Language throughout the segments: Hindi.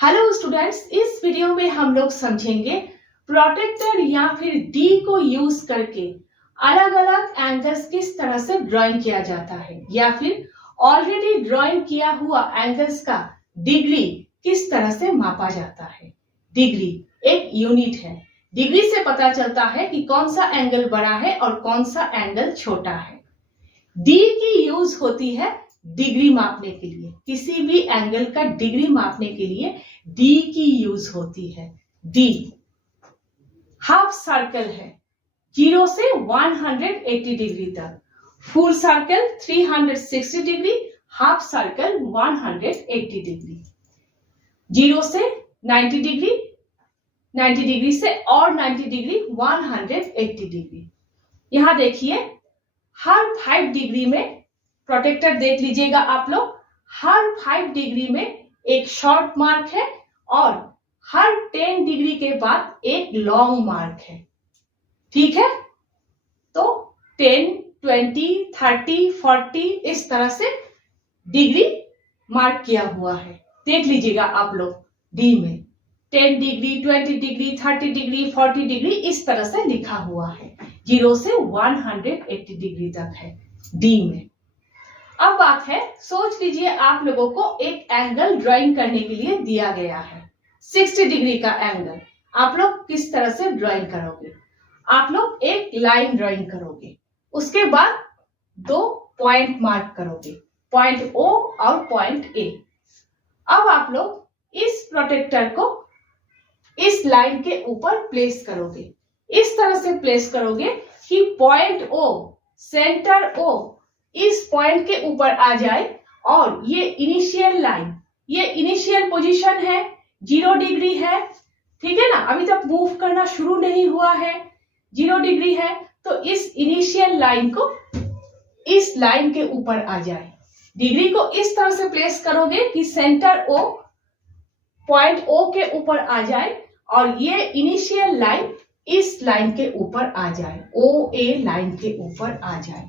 हेलो स्टूडेंट्स, इस वीडियो में हम लोग समझेंगे प्रोटेक्टर या फिर डी को यूज करके अलग अलग एंगल्स किस तरह से ड्राइंग किया जाता है या फिर ऑलरेडी ड्राइंग किया हुआ एंगल्स का डिग्री किस तरह से मापा जाता है। डिग्री एक यूनिट है। डिग्री से पता चलता है कि कौन सा एंगल बड़ा है और कौन सा एंगल छोटा है। डी की यूज होती है डिग्री मापने के लिए। किसी भी एंगल का डिग्री मापने के लिए डी की यूज होती है। डी हाफ सर्कल है 0 से 180 डिग्री तक, full circle 360 degree, half circle 180 degree, 0 से 90 डिग्री, 90 डिग्री से और 90 डिग्री 180 डिग्री। यहां देखिए हर 5 डिग्री में प्रोटेक्टर देख लीजिएगा आप लोग, हर 5 डिग्री में एक शॉर्ट मार्क है और हर 10 डिग्री के बाद एक लॉन्ग मार्क है। ठीक है, तो 10, 20, 30, 40 इस तरह से डिग्री मार्क किया हुआ है। देख लीजिएगा आप लोग डी में 10 डिग्री, 20 डिग्री, 30 डिग्री, 40 डिग्री इस तरह से लिखा हुआ है। 0 से 180 डिग्री तक है डी में। अब बात है, सोच लीजिए आप लोगों को एक एंगल ड्राइंग करने के लिए दिया गया है 60 डिग्री का एंगल। आप लोग किस तरह से ड्राइंग करोगे? आप लोग एक लाइन ड्राइंग करोगे, उसके बाद 2 पॉइंट मार्क करोगे, पॉइंट ओ और पॉइंट ए। अब आप लोग इस प्रोटेक्टर को इस लाइन के ऊपर प्लेस करोगे। इस तरह से प्लेस करोगे कि पॉइंट ओ, सेंटर ओ इस पॉइंट के ऊपर आ जाए और ये इनिशियल लाइन, ये इनिशियल पोजीशन है, 0 डिग्री है। ठीक है ना, अभी तक मूव करना शुरू नहीं हुआ है, 0 डिग्री है। तो इस इनिशियल लाइन को इस लाइन के ऊपर आ जाए। डिग्री को इस तरह से प्लेस करोगे कि सेंटर ओ पॉइंट ओ के ऊपर आ जाए और ये इनिशियल लाइन इस लाइन के ऊपर आ जाए, ओ ए लाइन के ऊपर आ जाए।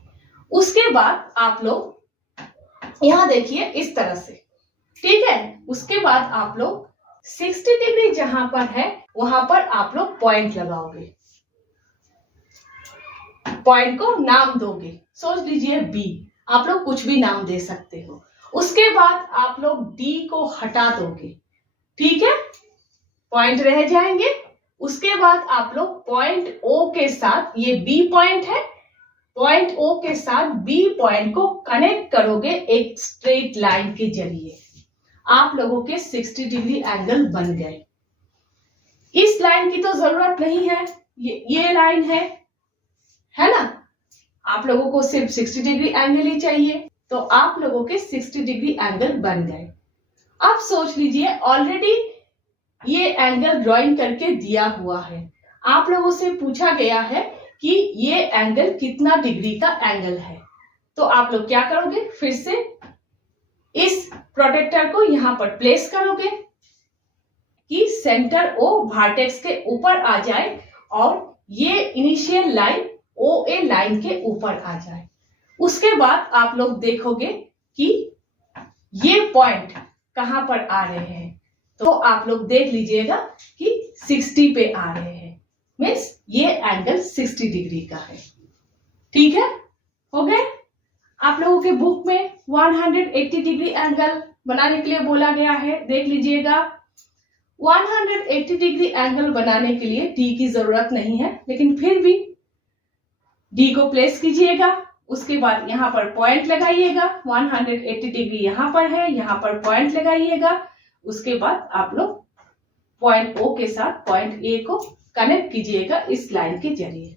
उसके बाद आप लोग यहां देखिए इस तरह से, ठीक है। उसके बाद आप लोग 60 डिग्री जहां पर है वहां पर आप लोग पॉइंट लगाओगे, पॉइंट को नाम दोगे। सोच लीजिए बी, आप लोग कुछ भी नाम दे सकते हो। उसके बाद आप लोग डी को हटा दोगे, ठीक है, पॉइंट रह जाएंगे। उसके बाद आप लोग पॉइंट ओ के साथ, ये बी पॉइंट है, पॉइंट ओ के साथ बी पॉइंट को कनेक्ट करोगे एक स्ट्रेट लाइन के जरिए। आप लोगों के 60 डिग्री एंगल बन गए। इस लाइन की तो जरूरत नहीं है, ये लाइन है ना। आप लोगों को सिर्फ 60 डिग्री एंगल ही चाहिए, तो आप लोगों के 60 डिग्री एंगल बन गए। अब सोच लीजिए ऑलरेडी ये एंगल ड्राइंग करके दिया हुआ है। आप लोगों से पूछा गया है कि ये एंगल कितना डिग्री का एंगल है। तो आप लोग क्या करोगे, फिर से इस प्रोटेक्टर को यहां पर प्लेस करोगे कि सेंटर ओ वर्टेक्स के ऊपर आ जाए और ये इनिशियल लाइन ओ ए लाइन के ऊपर आ जाए। उसके बाद आप लोग देखोगे कि ये पॉइंट कहां पर आ रहे हैं। तो आप लोग देख लीजिएगा कि 60 पे आ रहे हैं, मीन्स ये एंगल 60 डिग्री का है। ठीक है, हो गए। आप लोगों के बुक में 180 डिग्री एंगल बनाने के लिए बोला गया है, देख लीजिएगा। 180 डिग्री एंगल बनाने के लिए डी की जरूरत नहीं है, लेकिन फिर भी डी को प्लेस कीजिएगा। उसके बाद यहाँ पर पॉइंट लगाइएगा, 180 डिग्री यहाँ पर है, यहाँ पर पॉइंट लगाइएगा। उसके बाद आप लोग पॉइंट ओ के साथ पॉइंट ए को कनेक्ट कीजिएगा इस लाइन के जरिए।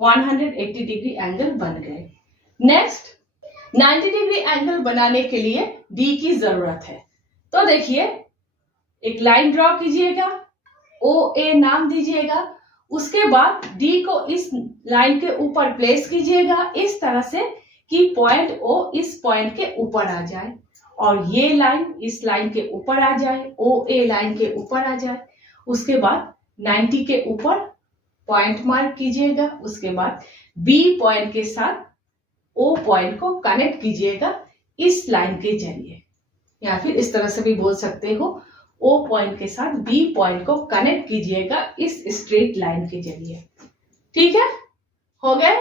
180 डिग्री एंगल बन गए। नेक्स्ट 90 डिग्री एंगल बनाने के लिए डी की जरूरत है। तो देखिए एक लाइन ड्रॉ कीजिएगा, ओ ए नाम दीजिएगा। उसके बाद डी को इस लाइन के ऊपर प्लेस कीजिएगा इस तरह से कि पॉइंट ओ इस पॉइंट के ऊपर आ जाए और ये लाइन इस लाइन के ऊपर आ जाए, ओ ए लाइन के ऊपर आ जाए। उसके बाद 90 के ऊपर पॉइंट मार्क कीजिएगा। उसके बाद बी पॉइंट के साथ ओ पॉइंट को कनेक्ट कीजिएगा इस लाइन के जरिए, या फिर इस तरह से भी बोल सकते हो, ओ पॉइंट के साथ बी पॉइंट को कनेक्ट कीजिएगा इस स्ट्रेट लाइन के जरिए। ठीक है, हो गए,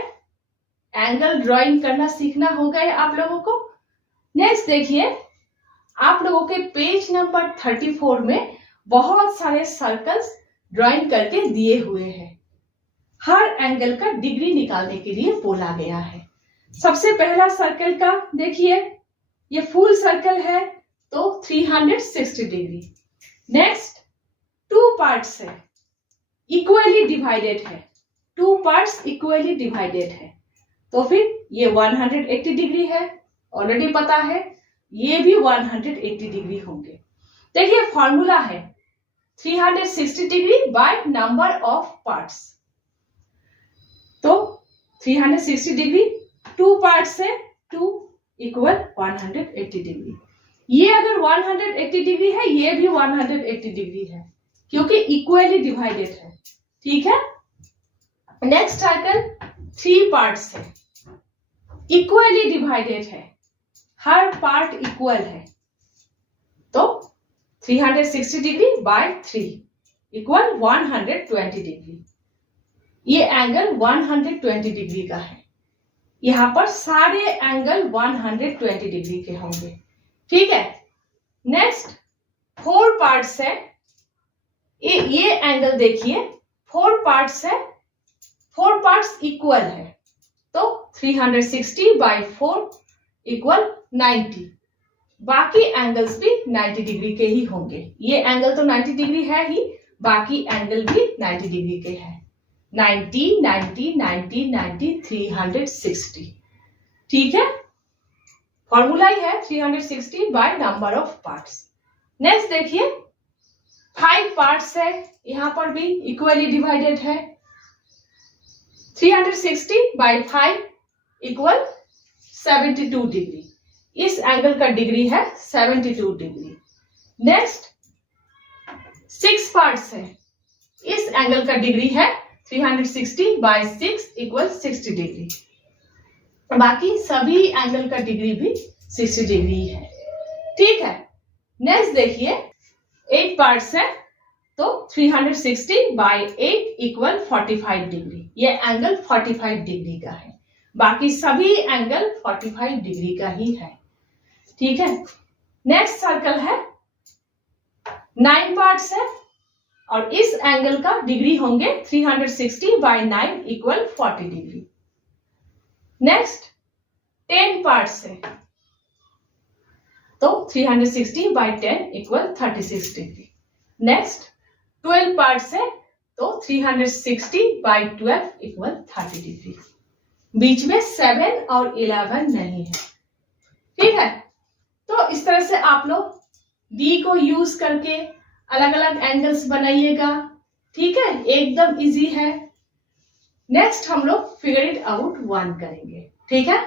एंगल ड्राइंग करना सीखना हो गए आप लोगों को। नेक्स्ट देखिए, आप लोगों के पेज नंबर 34 में बहुत सारे सर्कल्स ड्राइंग करके दिए हुए हैं। हर एंगल का डिग्री निकालने के लिए बोला गया है। सबसे पहला सर्कल का देखिए, ये फुल सर्कल है तो 360 डिग्री। नेक्स्ट, टू पार्ट्स है, इक्वली डिवाइडेड है, टू पार्ट्स इक्वली डिवाइडेड है, तो फिर ये 180 डिग्री है, ऑलरेडी पता है, ये भी 180 डिग्री होंगे। देखिए फॉर्मूला है 360 degree by number of parts, तो 360 डिग्री टू पार्ट्स है, 2 इक्वल 180 डिग्री। ये अगर 180 डिग्री है, ये भी 180 डिग्री है, क्योंकि इक्वली डिवाइडेड है। ठीक है, नेक्स्ट सर्कल 3 पार्ट्स है, इक्वली डिवाइडेड है, हर पार्ट इक्वल है, तो 360 डिग्री बाय 3 इक्वल 120 डिग्री। ये एंगल 120 डिग्री का है। यहां पर सारे एंगल 120 डिग्री के होंगे। ठीक है, नेक्स्ट 4 पार्ट्स है, ये एंगल देखिए 4 पार्ट्स है, 4 पार्ट्स इक्वल है, तो 360 बाय 4 इक्वल 90। बाकी एंगल्स भी 90 डिग्री के ही होंगे। ये एंगल तो 90 डिग्री है ही, बाकी एंगल भी 90 डिग्री के हैं। 90, 90, 90, 90, 360। ठीक है, फॉर्मूला ही है 360 by number of parts. Next देखिए 5 पार्ट्स है, यहां पर भी इक्वली डिवाइडेड है, 360 बाय 5 इक्वल 72 डिग्री। इस एंगल का डिग्री है 72 डिग्री। नेक्स्ट 6 पार्ट्स है, इस एंगल का डिग्री है 360 बाय 6 इक्वल 60 डिग्री। बाकी सभी एंगल का डिग्री भी 60 डिग्री है। ठीक है, नेक्स्ट देखिए 8 पार्ट्स है, तो 360 बाय 8 इक्वल 45 डिग्री। ये एंगल 45 डिग्री का है, बाकी सभी एंगल 45 डिग्री का ही है। ठीक है, नेक्स्ट सर्कल है 9 पार्ट्स है, और इस एंगल का डिग्री होंगे 360 by 9 equal 40 degree. Next 10 parts है, तो 360 by 10 equal 36 degree. Next 12 parts है, तो 360 बाय 12 इक्वल 30 डिग्री। बीच में 7 और 11 नहीं है। ठीक है, तो इस तरह से आप लोग डी को यूज करके अलग अलग एंगल्स बनाइएगा। ठीक है, एकदम इजी है। नेक्स्ट हम लोग फिगर इट आउट 1 करेंगे। ठीक है।